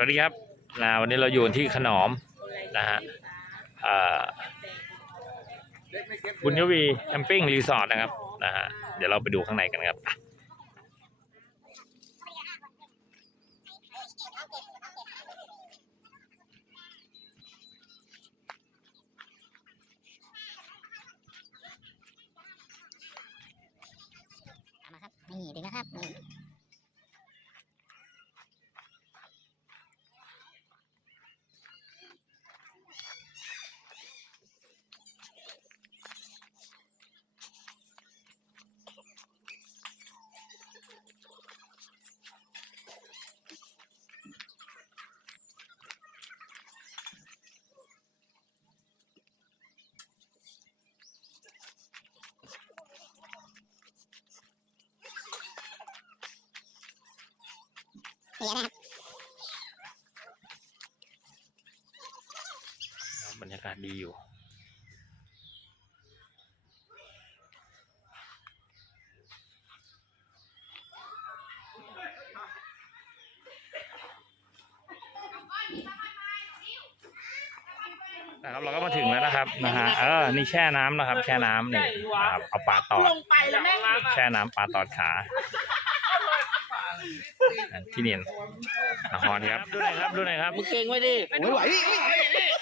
วัสดีครับนะวันนี้เราอยู่ที่ขนอมนะฮะบุญยวีแคมปิ้งรีสอร์ทนะครับนะฮะเดี๋ยวเราไปดูข้างในกันครับอะ เอามาครับ นี่ดึงนะครับ นี่ นี่นะครับบรรยากาศดีอยู่ นะครับเราก็มาถึงแล้วนะครับนะฮะเออนี่แช่น้ำนะครับ แช่น้ำนี่นะครับเอาปลาตอดลงไปแล้วแม่งแช่น้ำปลาตอดขา ที่เนียนอาหอนครับ ดูหน่อยครับดูหน่อยครับมึงเก่งไว้ดิไม่ไหว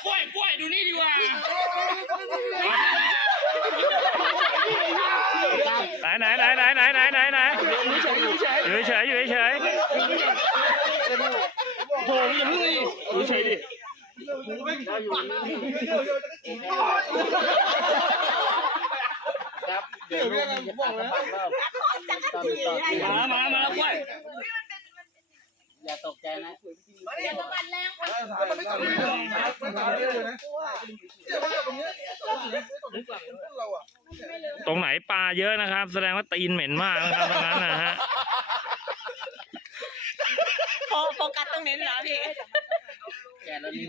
กล้วยกล้วยดูนี่ดีกว่าไหนไหนไหนไหนไหนไหนไหนอยู่เฉยอยู่เฉยอยู่เฉยโผล่ยังเลยอยู่เฉยดิครับเดี๋ยวเรื่องอะไรผมบอกแล้วมามามาแล้วกล้วย อย่าตกใจนะมันไม่กลับเลยมันตามนี้เลยนะเนี่ยมันตรงนี้เราอะตรงไหนปลาเยอะนะครับ แสดงว่าตีนเหม็นมากนะครับตรงนั้นนะฮะโฟโฟกัสตรงนี้นะพี่แกแล้วนิ่ง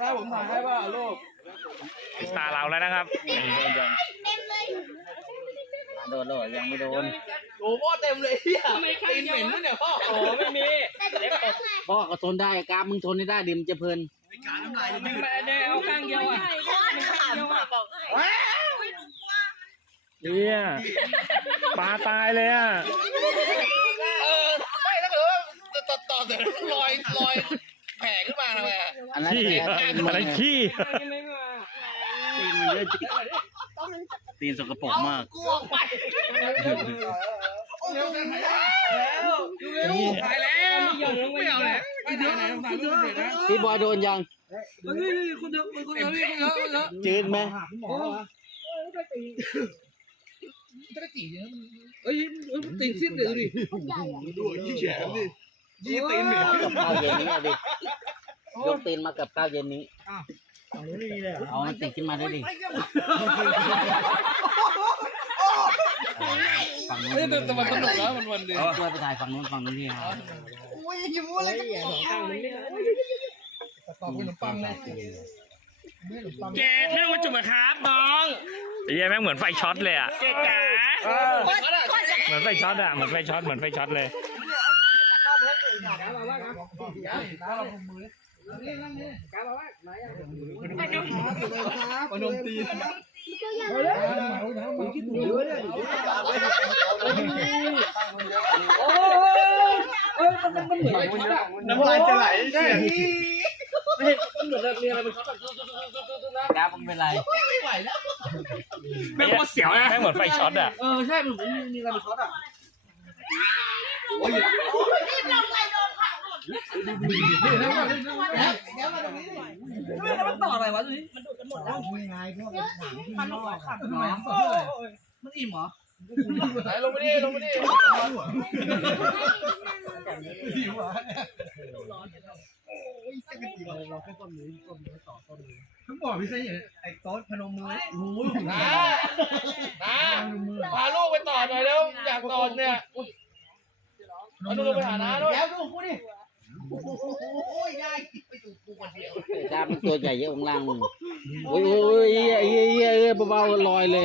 ถ้าผมถ่ายให้ว่าลูกตาเราแล้วนะครับ โดนโดนยังไม่โดนโอ้พ่อเต็มเลยเฮียตีนเหม็นเนี่ยพ่อโอ้ไม่มีพ่อก็ทนได้กาฟมึงทนได้ดิมจะเพลินกาน้ำลายมันยืดมาเนี่ยเอาข้างเดียวอะโคตรขำอะบอกให้เนี่ยปลาตายเลยอะเออไม่ถ้าเกิดว่าต่อต่อเสร็จลอยลอยแผ่ขึ้นมาทำไมอะอันนั้นขี้อะไรขี้ตีนมันเยอะจริง ตีนสกปรกมากกลัวไปเร็วกันแล้วเร็วถ่ายแล้วไม่เอาเลยไม่ถ่ายไหนถ่ายไม่เสร็จนะพี่บอยโดนยังนี่นี่คุณเยอะคุณเยอะคุณเยอะคุณเยอะจืดไหมจะได้กี่เนี่ยเอ้ยตีนสิ้นเลยดิดูยี่แฉมดิยี่ตีนเหม็นกับข้าวเย็นนี้เอาดิยกตีนมากับข้าวเย็นนี้ เอามันติดขึ้นมาด้วยดิฝั่งนู้นเฮ้ยแต่แต่มันสนุกแล้วมันวันเดียวช่วยไปถ่ายฝั่งนู้นฝั่งนู้นที่ครับอุ้ยยิ้มอะไรกันตอบเป็นขนมปังเลยแกนั่งมาจุ่มครับน้องไอ้เหี้ยแม่งเหมือนไฟช็อตเลยอะเกจ๋าเหมือนไฟช็อตอะเหมือนไฟช็อตเหมือนไฟช็อตเลย พนมตีนโอ้เอ้ยมันมันเหมือนน้ำลายจะไหลเสียงมันเหมือนมีอะไรมันช็อตแบบน้ำมันเป็นไรไม่ไหวแล้วแม่งโคตรเสียวนะแม่งเหมือนไฟช็อตอ่ะเออใช่มันเหมือนมีอะไรมันช็อตอ่ะโอ้ยรีบลงเลย ไม่แล้วมันต่ออะไรวะตรงนี้มันดูดกันหมดแล้วไงพวกมันหลงขับน้ำมันอิ่มเหรอไหนลงไปดิลงไปดิหิวอะร้อนโอ้ยจะกินอะไรเราแค่ต้นนี้ต้นนี้ต่อต้นนี้ทั้งบอกพี่เซ่ไอ้โต้ดพนมมือโอ้ยนะนะพาลูกไปต่อหน่อยเร็วอยากต่อเนี่ยเอาลูกไปหาน้าด้วยแล้วดูกูดิ โอ้ยยายไปดูกูคนเดียวกราฟมันตัวใหญ่เยอะข้างล่างมึงโอ้ยโอ้ยเอ้ยเอ้ยเอ้ยเบาๆลอยเลย